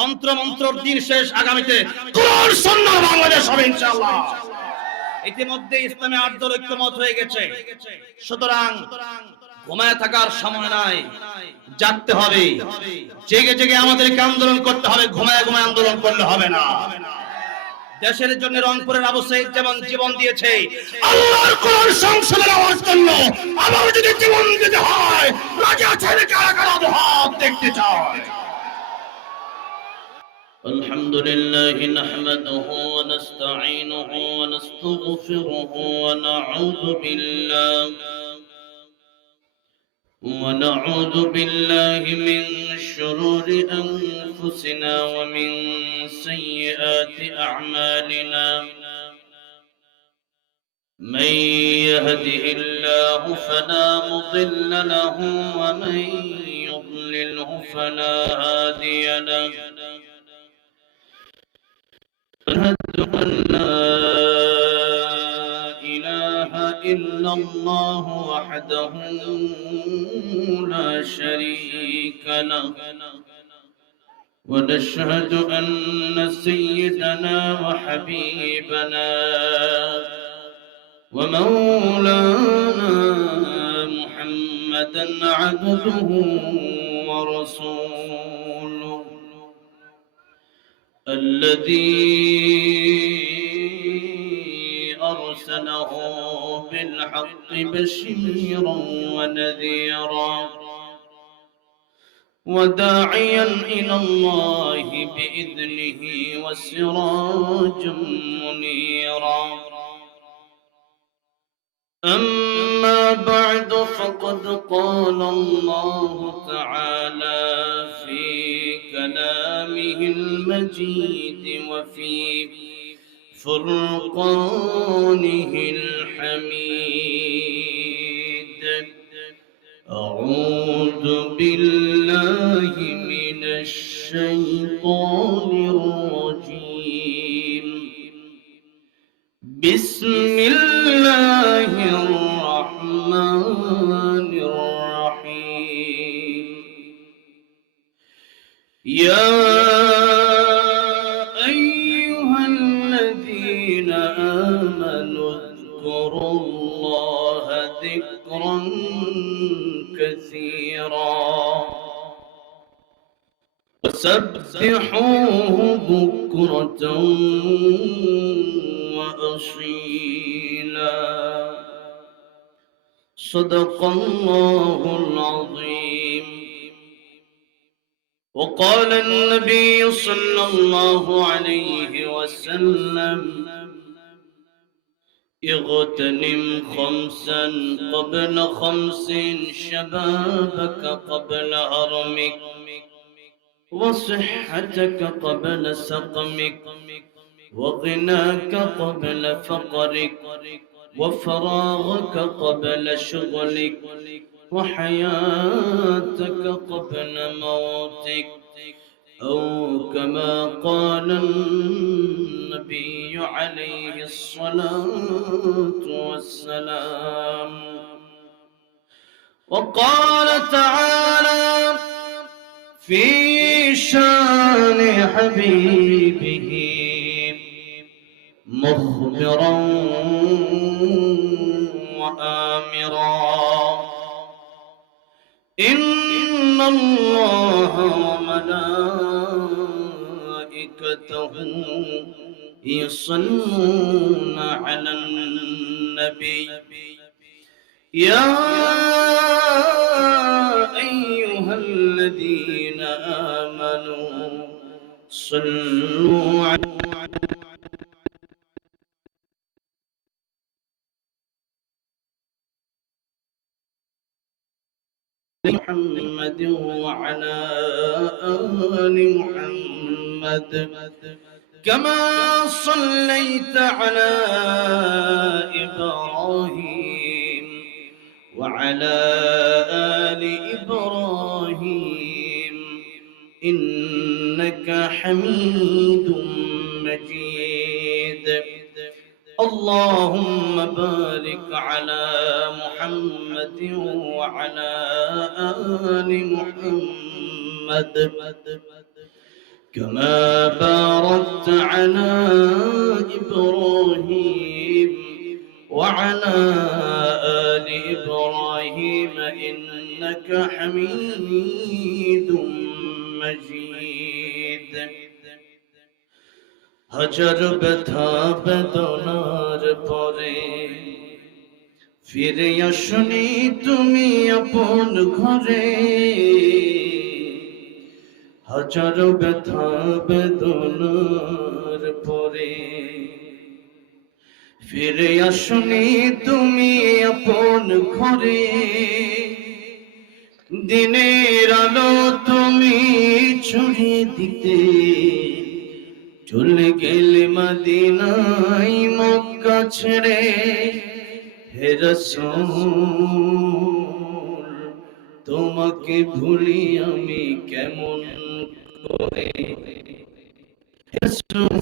তন্ত্র মন্ত্রর দিন শেষ, আগামীতে কোরআন সুন্নাহ বাংলাদেশ হবে ইনশাআল্লাহ। ইতিমধ্যে ইসলামে 8 দল ঐক্যমত হয়ে গেছে। সুতরাং ঘুমায় থাকার সময় নাই, জাগতে হবে, জেগে জেগে আমাদেরকে আন্দোলন করতে হবে, ঘুমায় ঘুমায় আন্দোলন করলে হবে না। দেশের জন্য রংপুরের আবু সাইদ যেমন জীবন দিয়েছে, আল্লাহর কোরআন সংসদের আওয়াজ জন্য আবার যদি জীবন দিতে হয়, রাজা ছেড়ে কারা কারা হাত দেখতে চায়। الحمد لله نحمده ونستعينه ونستغفره ونعوذ بالله من شرور أنفسنا ومن سيئات أعمالنا. من يهده الله فلا مضل له ومن يضلله فلا هادي له. أشهد أن لا إله إلا الله وحده لا شريك له، ونشهد أن سيدنا وحبيبنا ومولانا محمدا عبده ورسوله الذي أرسله بالحق بشيرا ونذيرا وداعيا إلى الله بإذنه وسراجا منيرا. أما بعد فقد قال الله تعالى في كلامه المجيد وفي فرقانه الحميد: أعوذ بالله من الشيطان الرجيم. بسم الله الرحمن الرحيم. يا أيها الذين آمنوا اذكروا الله ذكرا كثيرا وسبحوه بكرة وأصيلا. صدق الله العظيم. وقال النبي صلى الله عليه وسلم: اغتنم خمسا قبل خمس، شبابك قبل هرمك، وصحتك قبل سقمك، وغناك قبل فقرك، وفراغك قبل شغلك، وحياتك قبل موتك، أو كما قال النبي عليه الصلاة والسلام. وقال تعالى في شان حبيبه مخبرا وآمرا: إن الله وملائكته يصلون على النبي يا أيها الذين آمنوا صلوا عليه محمد وعلى آل محمد كما صليت على إبراهيم وعلى آل إبراهيم إنك حميد مجيد. اللهم بارك على محمد وعلى آل محمد كما باركت على إبراهيم وعلى آل إبراهيم إنك حميد مجيد হাজার ব্যথা বেদনার পরে ফিরে আসনি তুমি আপন ঘরে হাজার ব্যথা বেদনার পরে ফিরে আসনি তুমি আপন ঘরে দিনের আলো তুমি ছড়িয়ে দিতে চলে গেলে মদিনায় মক্কা ছেড়ে হে রাসূল তোমাকে ভুলি আমি কেমন করে হে রাসূল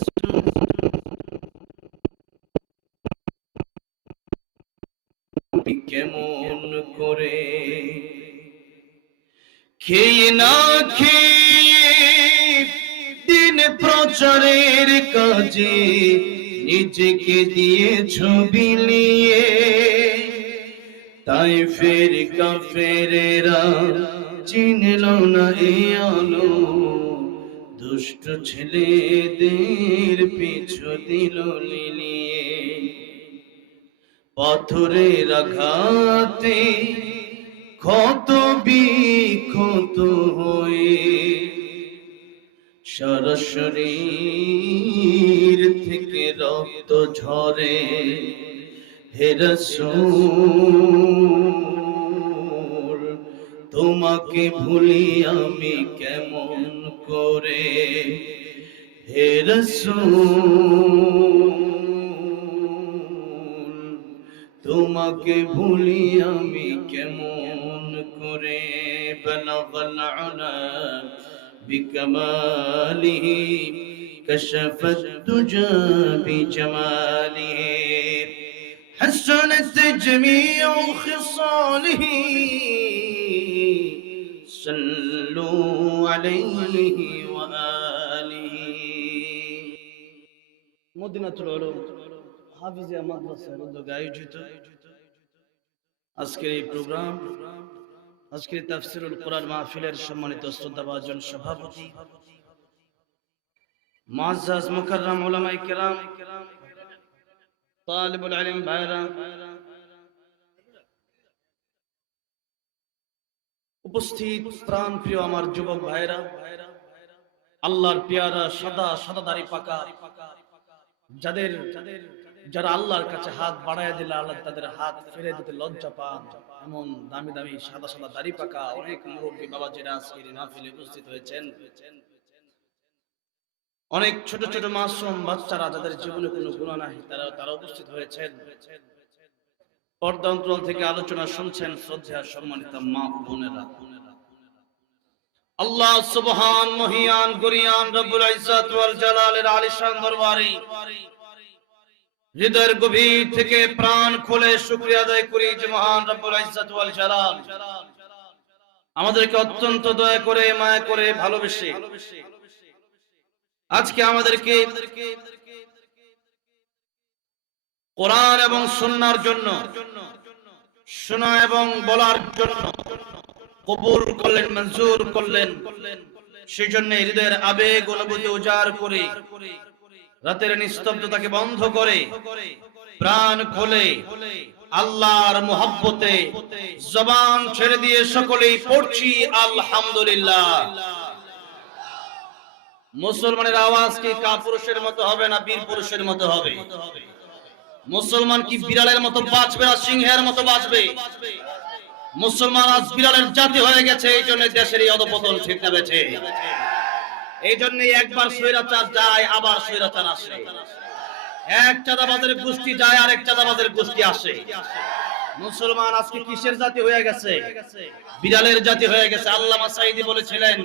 কেমন করে খেয়ে না খেয়ে দিন প্রচারের কাজে নিজেকে দিয়েছ বিলিয়ে তাই ফের কাফেরেরা চিনল না এই আলো দুষ্ট ছেলেদের পিছু দিল লিলিয়ে পাথরের আঘাতে ক্ষত বিক্ষত হয়ে সারা শরীর থেকে রক্ত ঝরে হে রাসূল তোমাকে ভুলি আমি কেমন করে হে রাসূল তোমাকে ভুলি আমি কেমন করে বলগল উলা بكماله كشف الدجى بجماله حسنت جميع خصاله صلوا عليه وآله মদিনাতুল উলুম হাফিজিয়া মাদ্রাসার উদ্যোগে আয়োজিত আজকের এই প্রোগ্রাম আজকের তাফসীরুল কোরআন মাহফিলের সম্মানিত শ্রদ্ধাভাজন সভাপতি মুআজ্জাজ মুকাররম উলামায়ে কেরাম তালিবুল ইলম ভাইরা উপস্থিত প্রাণপ্রিয় আমার যুবক ভাইরা আল্লাহর পেয়ারা সাদা সাদা দাড়ি পাকা যারা আল্লাহর কাছে হাত বাড়ায় দিলে আল্লাহ তাদের হাত ফিরে দিতে লজ্জা পান এমন দামি দামি সাদা সাদা দাড়ি পাকা অনেক মুরব্বী বাবাজিরা আজকের মাহফিলে উপস্থিত হয়েছেন অনেক ছোট ছোট মাসুম বাচ্চারা যাদের জীবনে কোনো গুনাহ নাই তারা উপস্থিত হয়েছেন পর্দা অন্তরাল থেকে আলোচনা শুনছেন শ্রদ্ধেয় সম্মানিত মা ও বোনেরা আল্লাহ সুবহান মহিয়ান গরিয়ান রব্বুল ইজ্জত ওয়াল জালালের আলিশান দরবারে হৃদয়ের গভীর থেকে প্রাণ খুলে শুকরিয়া আদায় করি যে মহান রব্বুল ইজ্জত ওয়াল জালাল আমাদেরকে অত্যন্ত দয়া করে মায়া করে ভালোবেসে আজকে আমাদেরকে কোরআন এবং সুন্নাহর জন্য শোনা এবং বলার জন্য কবুল করলেন মঞ্জুর করলেন সেজন্য হৃদয়ের আবেগ অনুভূতি উজাড় করে রাতের নিস্তব্ধতাকে বন্ধ করে প্রাণ খোলে আল্লাহর মুহাব্বতে জবান ছেড়ে দিয়ে সকলেই পড়ছি আলহামদুলিল্লাহ। মুসলমানের আওয়াজ কি কাপুরুষের মতো হবে না বীর পুরুষের মতো হবে? মুসলমান কি বিড়ালের মতো বাঁচবে না সিংহের মতো বাঁচবে? মুসলমান আজ বিড়ালের জাতি হয়ে গেছে, এই জন্য দেশের এই অধপতন ঠিক না বেছে। এই জন্য একবার স্বৈরাচার যায় আবার স্বৈরাচার আসে, এক চাঁদাবাজের গোষ্ঠী যায় আর এক চাঁদাবাজের গোষ্ঠী আসে। মুসলমান আজকে কিসের জাতি হয়ে গেছে? বিড়ালের জাতি হয়ে গেছে। আল্লামা সাঈদী বলেছিলেন,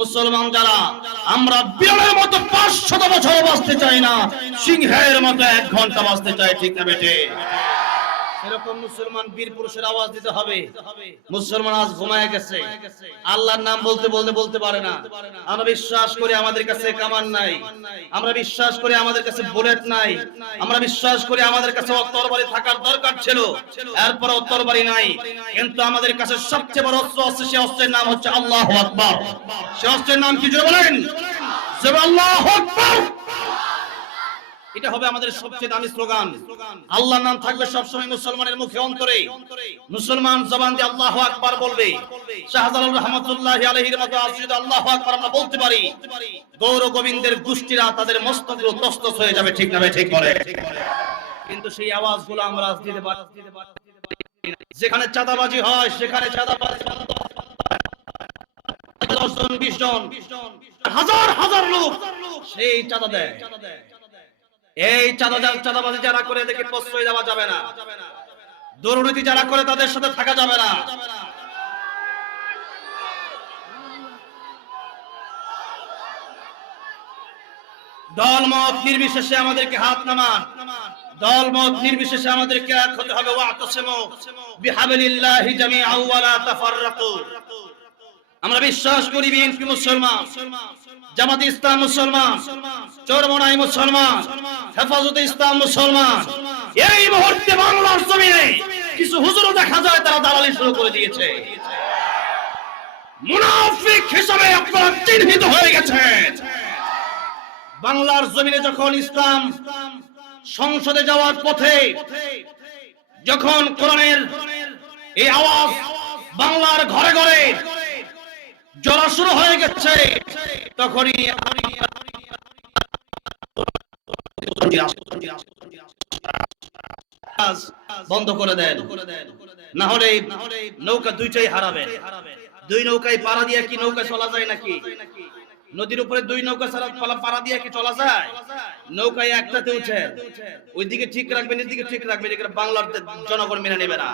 মুসলমান যারা আমরা বিড়ালের মতো 500 বছর বাঁচতে চাই না, সিংহের মতো 1 ঘন্টা বাঁচতে চাই, ঠিক না বেটে? এরকম মুসলমান বীর পুরুষের আওয়াজ দিতে হবে। মুসলমান আজ ঘুমায় গেছে, আল্লাহর নাম বলতে বলতে বলতে পারে না। আমরা বিশ্বাস করি আমাদের কাছে কামান নাই, আমরা বিশ্বাস করি আমাদের কাছে বুলেট নাই, আমরা বিশ্বাস করি আমাদের কাছে তরবারি থাকার দরকার ছিল, এরপরও তরবারি নাই। কিন্তু আমাদের কাছে সবচেয়ে বড় অস্ত্র আছে, সেই অস্ত্রের নাম হচ্ছে আল্লাহু আকবার। সেই অস্ত্রের নাম কি জোরে বলেন? জোরে আল্লাহু আকবার। এটা হবে আমাদের সবচেয়ে দামি স্লোগান। আল্লাহর নাম থাকবে সবসময় মুসলমানের মুখে অন্তরে। মুসলমান জবান দিয়ে আল্লাহু আকবার বলবে। শাহজালাল রহমাতুল্লাহি আলাইহির মতো আজ যদি আল্লাহু আকবার আমরা বলতে পারি, গৌর গোবিন্দের গোষ্ঠীরা তাদের মস্তকগুলো তসতস হয়ে যাবে। ঠিক না ভাই? ঠিক বলে। কিন্তু সেই আওয়াজগুলো আমরা আজ দিতে পারি না। যেখানে চাঁদাবাজি হয় সেখানে চাঁদাবাজি 10 জন 20 জন হাজার হাজার লোক সেই চাঁদা দেয়। এই চাঁদাবাজি যারা করে দেখে প্রশ্রয় দেওয়া যাবে না, দুর্নীতি যারা করে তাদের সাথে থাকা যাবে না। দলমত নির্বিশেষে আমাদেরকে হাত নামান, দলমত নির্বিশেষে আমাদেরকে এক হতে হবে। ওয়াতাসিমু বিহাবলিল্লাহি জামিআন ওয়া লা তাফাররাকু। আমরা বিশ্বাস করি বিএনপি মুসলমান, জামাতে ইসলাম মুসলমান, চরমনাই মুসলমান, হেফাজতে ইসলাম মুসলমান। এই মুহূর্তে বাংলার জমিনে কিছু হুজুরও দেখা যায় তারা দালালি শুরু করে দিয়েছে। মুনাফিক হিসেবে আপনারা চিহ্নিত হয়ে গেছেন। বাংলার জমিনে যখন ইসলাম সংসদে যাওয়ার পথে যখন কোরআনের এই আওয়াজ বাংলার ঘরে ঘরে জ্বলা শুরু হয়ে গেছে, তখনই বন্ধ করে দেন, না হলে নৌকা দুইটাই হারাবে। দুই নৌকায় পাড়া দিয়ে কি নৌকা চলা যায় নাকি? নদীর উপরে দুই নৌকা পাড়া দিয়ে কি চলা যায়? নৌকায় একটাতে উঠে ওইদিকে ঠিক রাখবেন, এদিকে ঠিক রাখবেন। এখানে বাংলার জনগণ মেনে নেবে না,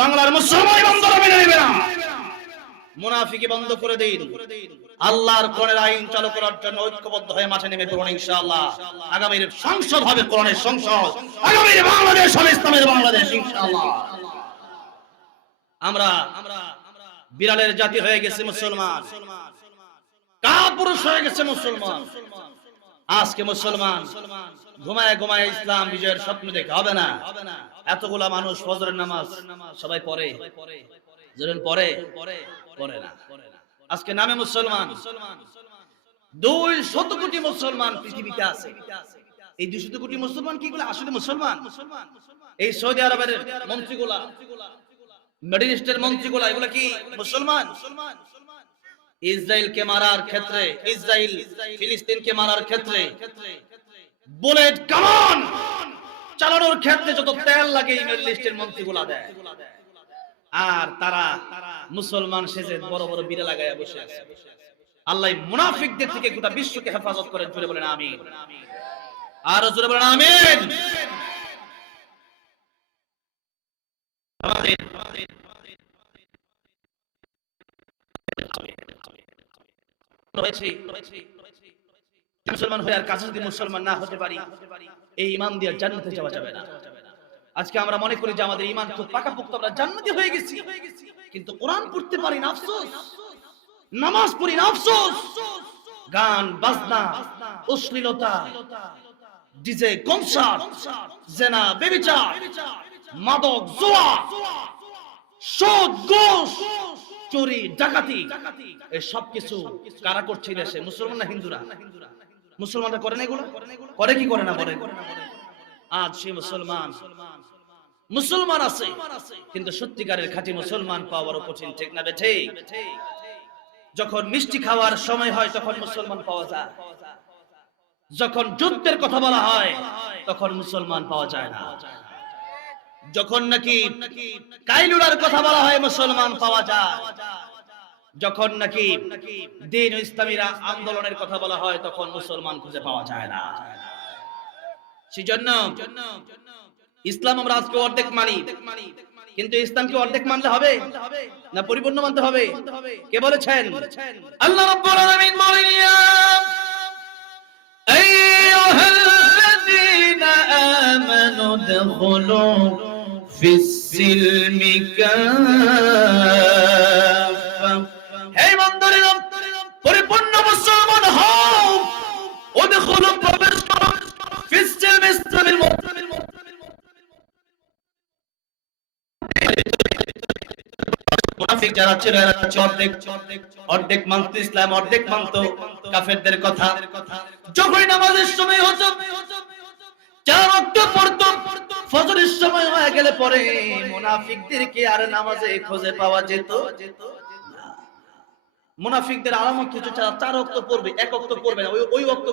বাংলার মুসলমান বন্ধুরা মেনে নেবে না। মুনাফিকি বন্ধ করে দিন, আল্লাহর কোরআনের আইন চালু করার জন্য ঐক্যবদ্ধ হয়ে মাঠে নেমে পড়ুন ইনশাআল্লাহ। আগামীর সংসদ হবে কোরআনের সংসদ, আগামীর বাংলাদেশ হবে ইসলামের বাংলাদেশ ইনশাআল্লাহ। আমরা বিড়ালের জাতি হয়ে গেছে মুসলমান, কাপুরুষ হয়ে গেছে মুসলমান। আজকে মুসলমান ঘুমায় ঘুমায় ইসলাম বিজয়ের স্বপ্ন দেখে হবে না। এতগুলা মানুষ ফজরের নামাজ সবাই পড়ে, জোরেন পড়ে না। আজকে নামে মুসলমান 200 কোটি মুসলমান পৃথিবীতে আছে। এই 200 কোটি মুসলমান কি গুলো আসলে মুসলমান? এই সৌদি আরবের মন্ত্রীগুলা, মিডল ইস্টের মন্ত্রীগুলা, এগুলা কি মুসলমান? ইসরায়েলকে মারার ক্ষেত্রে, ইসরায়েল ফিলিস্তিনকে মারার ক্ষেত্রে বুলেট কামান চালানোর ক্ষেত্রে যত তেল লাগে এই মিডল ইস্টের মন্ত্রীগুলা দেয়। আর তারা মুসলমান সেজে বড় বড় বিড়া লাগায়া বসে আছে। আল্লাহ মুনাফিকদের থেকে গোটা বিশ্বকে হেফাজত করেন। জোরে বলেন আমিন। আর জোরে বলেন আমিন। মুসলমান হয়ে আর কাছে যদি মুসলমান না হতে পারি, এই ঈমান দিয়ে জান্নাতে যাওয়া যাবে না। আজকে আমরা মনে করি যে আমাদের ঈমান খুব পাকাপোক্ত, আমরা জান্নাতি হয়ে গেছি, কিন্তু কোরআন পড়তে পারি না আফসোস, নামাজ পড়ি না আফসোস। গান বাজনা, অশ্লীলতা, ডিজে কনসার্ট, জেনা ব্যভিচার, মাদক জুয়া, সুদ ঘুষ, চুরি ডাকাতি, এই সব কিছু কারা করছে দেশে? মুসলমান না হিন্দুরা? মুসলমানরা করে না এগুলো? করে কি করে না বলে? আজ সে মুসলমান আছে, কিন্তু সত্যিকারের খাঁটি মুসলমান পাওয়ার কঠিন। ঠিক না বেঠে? যখন মিষ্টি খাওয়ার সময় হয় তখন মুসলমান পাওয়া যায়, যখন যুদ্ধের কথা বলা হয় তখন মুসলমান পাওয়া যায় না, যখন নাকি কাইলুলার কথা বলা হয় মুসলমান পাওয়া যায়, যখন নাকি দ্বীন ও ইসলামীরা আন্দোলনের কথা বলা হয় তখন মুসলমান খুঁজে পাওয়া যায় না। সেজন্য ইসলাম আমরা আজকে অর্ধেক মানি, কিন্তু ইসলামকে অর্ধেক মানলে হবে না, পরিপূর্ণ মানতে হবে? কে বলেছেন? আল্লাহ রাব্বুল আলামিন বলেন, ইয়া আইয়ুহাল্লাযীনা আমানু দুখুলু ফিসসিলমি কাফা। হে বান্দারা, পরিপূর্ণ মুসলমান হও, উদখুলু প্রবেশ করো ফিসসিলমি, ইসলামের মধ্যে। মুনাফিক যারা ছিল এরা অর্ধেক মানত ইসলাম, অর্ধেক মানত কাফেরদের কথা। যখন নামাজের সময় হতো, 4 ওয়াক্ত পড়তো, ফজরের সময় হয়ে গেলে পরে মুনাফিকদেরকে আর নামাজে খুঁজে পাওয়া যেত না। মুনাফিকদের আলামত হচ্ছে 4 ওয়াক্ত পড়বে, 1 ওয়াক্ত পড়বে না। ওই ওয়াক্ত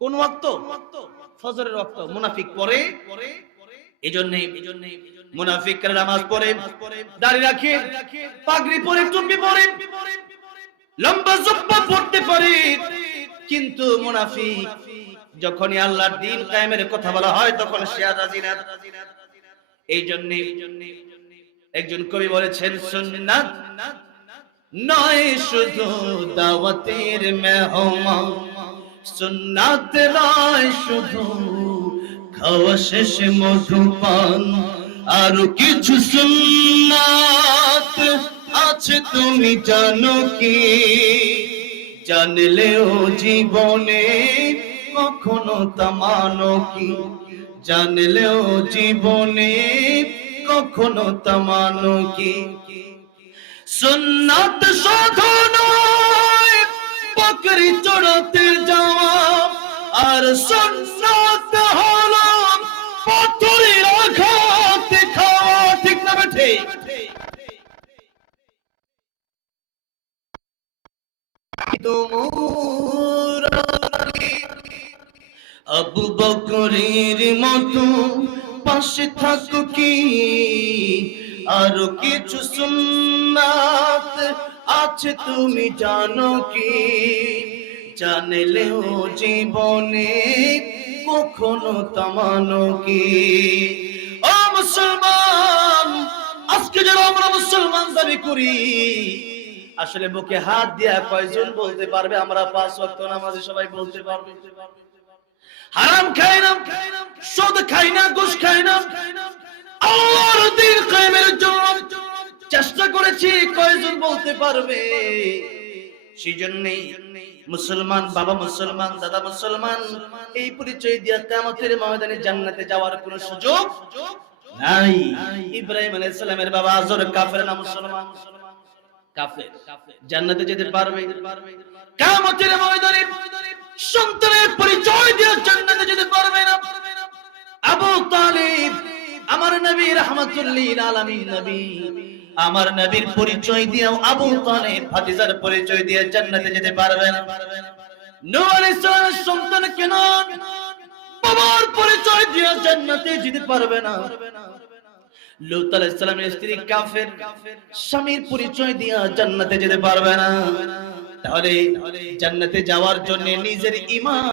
কোন ওয়াক্ত? ফজরের ওয়াক্ত মুনাফিক পড়ে। এজন্যই মুনাফিকরা নামাজ পড়ে, দাড়ি রাখে, পাগড়ি পরে, টুপি পরে, লম্বা জুব্বা পড়তে পারে, কিন্তু মুনাফিক যখনই আল্লাহর দ্বীন কায়েমের কথা বলা হয় তখন সে রাজি না। এই জন্য একজন কবি বলেছেন, সুন্নাত নয় শুধু দাওয়াতের মেহমান, সুন্নাত নয় শুধু খাওয়া শেষে মধুপান, আরো কিছু সুন্নাত আছে তুমি জানো কি? জানলেও জীবনে কখনো তা মানো কি? জানলেও জীবনে কখনো তা মানো কি? সুন্নাত শুধু নয় বকরি চড়াতে যাওয়া, আর সুন্নাত হলো পাথরের আঘাত খাওয়া। ঠিক না বেঠে? আবু বকরের মতো পাশে থাকো কি? আরো কিছু সুন্নাত আছে তুমি জানো কি? জানলেও জীবনে কখনো তা মানো কি? ও মুসলমান, আজকে যারা আমরা মুসলমান দাবি করি, আসলে বুকে হাত দিয়া কয়জন বলতে পারবে আমরা 5 ওয়াক্ত নামাজি? সবাই বলতে পারবে? হারাম খাই না, সুদ খাই না, ঘুষ খাই না, আল্লাহর দ্বীন কায়েমের জন্য চেষ্টা করেছি, কয়জন বলতে পারবে? সেজন্যই মুসলমান বাবা, মুসলমান দাদা, মুসলমান এই পরিচয় দিয়া কিয়ামতের ময়দানে জান্নাতে যাওয়ার কোনো সুযোগ নাই। ইব্রাহিম আলাইহিস সালামের বাবা আজর কাফের না মুসলমান? কাফের। জান্নাতে যেতে পারবে? কিয়ামতের ময়দানে সন্তানের পরিচয় দিয়ে জান্নাতে যেতে পারবে না। আবু তালিব আমার নবী রাহমাতুল লিল আলামিন নবী, আমার নবীর পরিচয় দিয়েও আবু তালিব ভাতিজার পরিচয় দিয়ে জান্নাতে যেতে পারবে না। নূহ আলাইহিস সালামের সন্তান কেনান বাবার পরিচয় দিয়ে জান্নাতে যেতে পারবে না। লূত আলাইহিস সালামের স্ত্রী কাফের, স্বামীর পরিচয় দিয়ে জান্নাতে যেতে পারবে না। তাহলে জান্নাতে যাওয়ার জন্য নিজের ঈমান